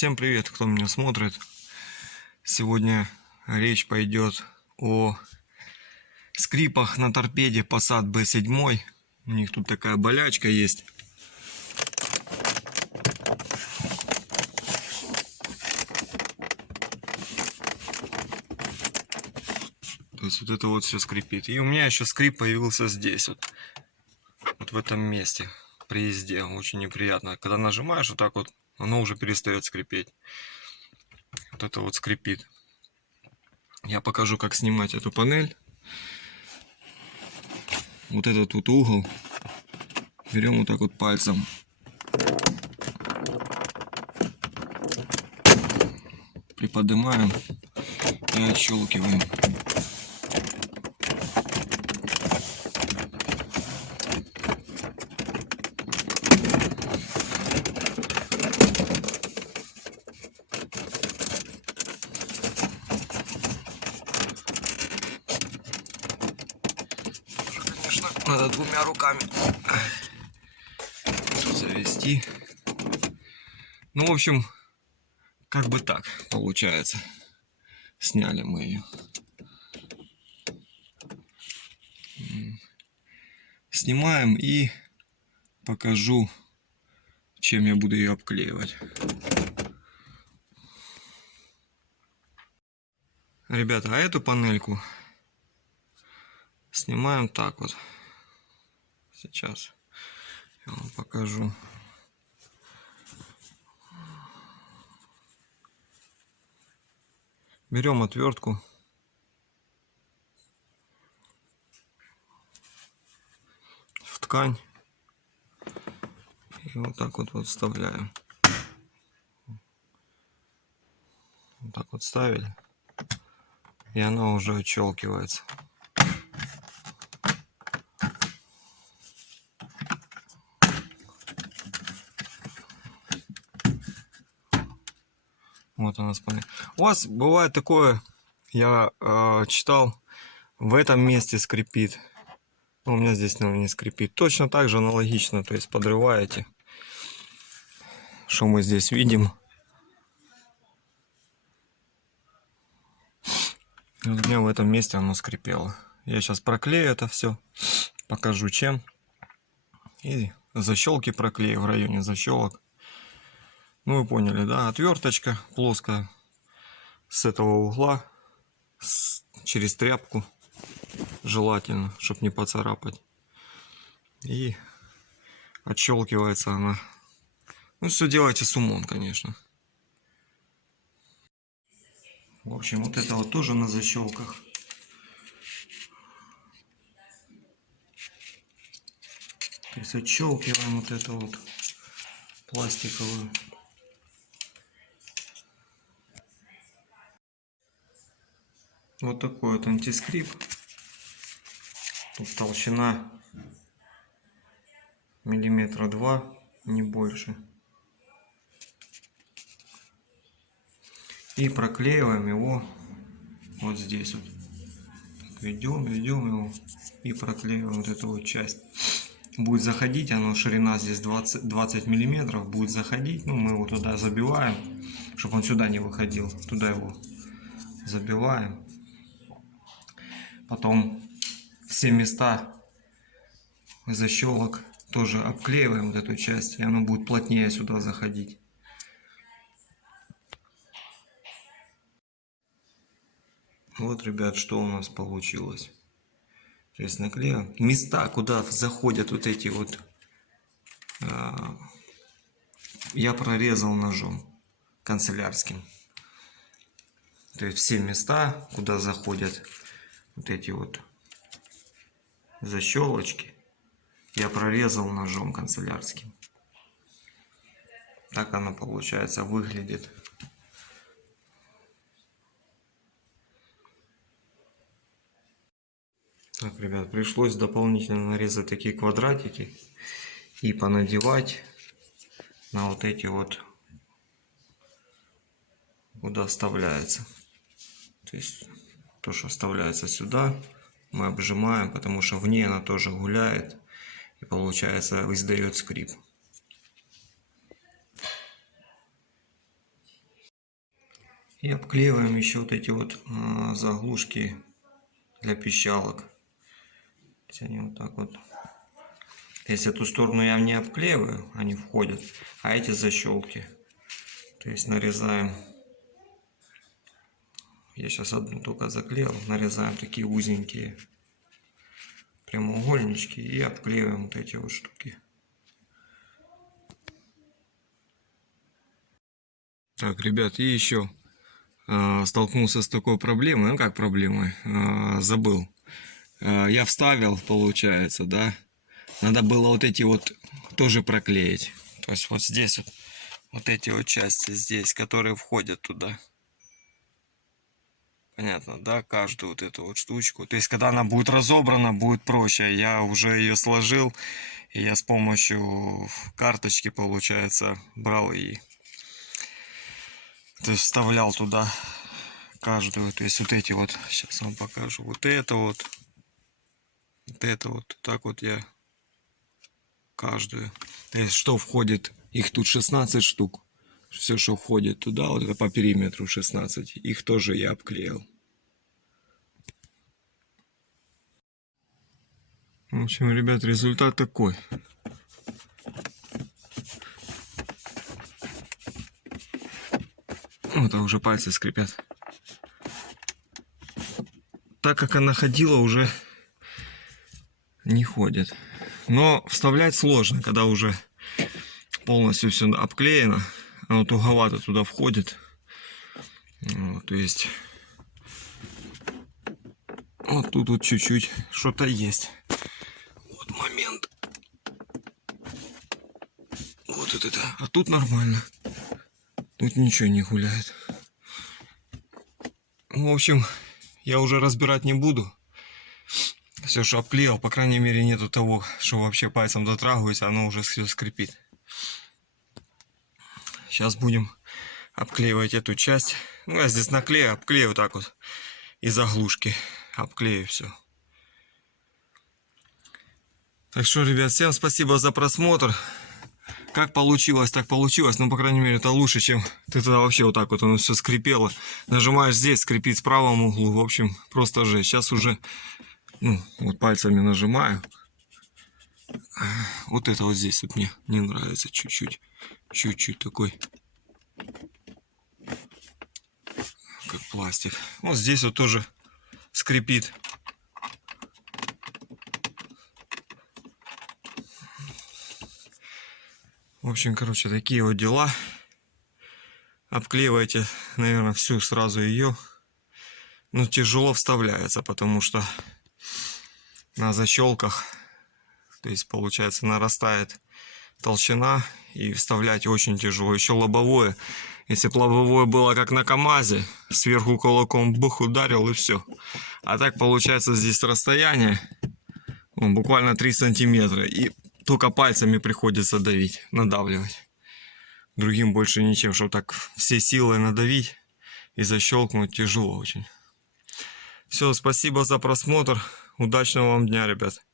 Всем привет, кто меня смотрит. Сегодня речь пойдет о скрипах на торпеде Passat B7. У них тут такая болячка есть. То есть вот это вот все скрипит. И у меня еще скрип появился здесь, вот в этом месте, при езде. Очень неприятно. Когда нажимаешь вот так вот, оно уже перестает скрипеть. Вот это вот скрипит. Я покажу, как снимать эту панель. Вот этот вот угол берем вот так вот пальцем. Приподнимаем и отщелкиваем. Конечно, надо двумя руками завести. Ну, в общем, как бы так получается. Сняли мы ее. Снимаем и покажу, чем я буду ее обклеивать. Ребята, а эту панельку снимаем так вот. Сейчас я вам покажу. Берем отвертку. В ткань. И вот так вот вставляем. Вот так вот ставили. И она уже отщелкивается. Вот она спанель. У вас бывает такое, я читал, в этом месте скрипит. У меня здесь не скрипит. Точно так же аналогично, то есть подрываете. Что мы здесь видим? Вот у меня в этом месте оно скрипело. Я сейчас проклею это все, покажу чем. И защелки проклею в районе защелок. Ну вы поняли, да? Отверточка плоская с этого угла через тряпку, желательно, чтобы не поцарапать. И отщелкивается она. Ну, все делайте с умом, конечно. В общем, вот это вот тоже на защелках. То есть отщелкиваем вот это вот пластиковую. Вот такой вот антискрип. Тут толщина миллиметра 2, не больше. И проклеиваем его вот здесь вот. Ведем его и проклеиваем вот эту вот часть. Будет заходить, оно ширина здесь 20 миллиметров, будет заходить. Ну, мы его туда забиваем, чтобы он сюда не выходил. Туда его забиваем. Потом все места защелок тоже обклеиваем вот эту часть, и оно будет плотнее сюда заходить. Вот, ребят, что у нас получилось. То есть наклеим места, куда заходят вот эти вот, я прорезал ножом канцелярским. То есть все места, куда заходят вот эти вот защелочки, я прорезал ножом канцелярским. Так оно, получается, выглядит. Так, ребят, пришлось дополнительно нарезать такие квадратики и понадевать на вот эти вот, куда вставляется. То есть то, что вставляется сюда, мы обжимаем, потому что в ней она тоже гуляет и, получается, издает скрип. И обклеиваем еще вот эти вот заглушки для пищалок. Они вот так вот. Если эту сторону я не обклеиваю, они входят, а эти защелки. То есть нарезаем. Я сейчас одну только заклеил. Нарезаем такие узенькие прямоугольнички и обклеиваем вот эти вот штуки. Так, ребят, и еще столкнулся с такой проблемой. Ну как проблемой? Забыл. Я вставил, получается, да. Надо было вот эти вот тоже проклеить. То есть вот здесь вот эти вот части здесь, которые входят туда. Понятно, да? Каждую вот эту вот штучку. То есть когда она будет разобрана, будет проще. Я уже ее сложил. И я с помощью карточки, получается, брал и то есть вставлял туда каждую. То есть вот эти вот. Сейчас вам покажу. Вот это вот. Вот это вот. Так вот я каждую. То есть что входит? Их тут 16 штук. Все, что входит туда, вот это по периметру 16. Их тоже я обклеил. В общем, ребят, результат такой. Вот, а уже пальцы скрипят. Так как она ходила, уже не ходит. Но вставлять сложно, когда уже полностью все обклеено. Оно туговато туда входит. Вот, то есть вот тут вот чуть-чуть что-то есть. Вот момент. Вот это. А тут нормально. Тут ничего не гуляет. Ну, в общем, я уже разбирать не буду. Все, что обклеил, по крайней мере, нету того, что вообще пальцем дотрагивается, оно уже все скрипит. Сейчас будем обклеивать эту часть. Ну, я здесь наклею, обклею так вот. И заглушки. Обклею все. Так что, ребят, всем спасибо за просмотр. Как получилось, так получилось. Ну, по крайней мере, это лучше, чем ты тогда вообще вот так вот оно все скрипело. Нажимаешь здесь, скрипит в правом углу. В общем, просто жесть. Сейчас уже, ну, вот пальцами нажимаю. Вот это вот здесь вот мне не нравится чуть-чуть. Чуть-чуть такой. Как пластик. Вот здесь вот тоже скрипит. В общем, короче, такие вот дела. Обклеивайте, наверное, всю сразу ее. Ну, тяжело вставляется, потому что на защелках, то есть, получается, нарастает толщина, и вставлять очень тяжело. Еще лобовое. Если бы лобовое было как на КамАЗе, сверху кулаком бух ударил и все. А так, получается, здесь расстояние буквально 3 сантиметра. И только пальцами приходится давить, надавливать. Другим больше ничем, чтобы так все силы надавить и защелкнуть тяжело очень. Все, спасибо за просмотр. Удачного вам дня, ребят.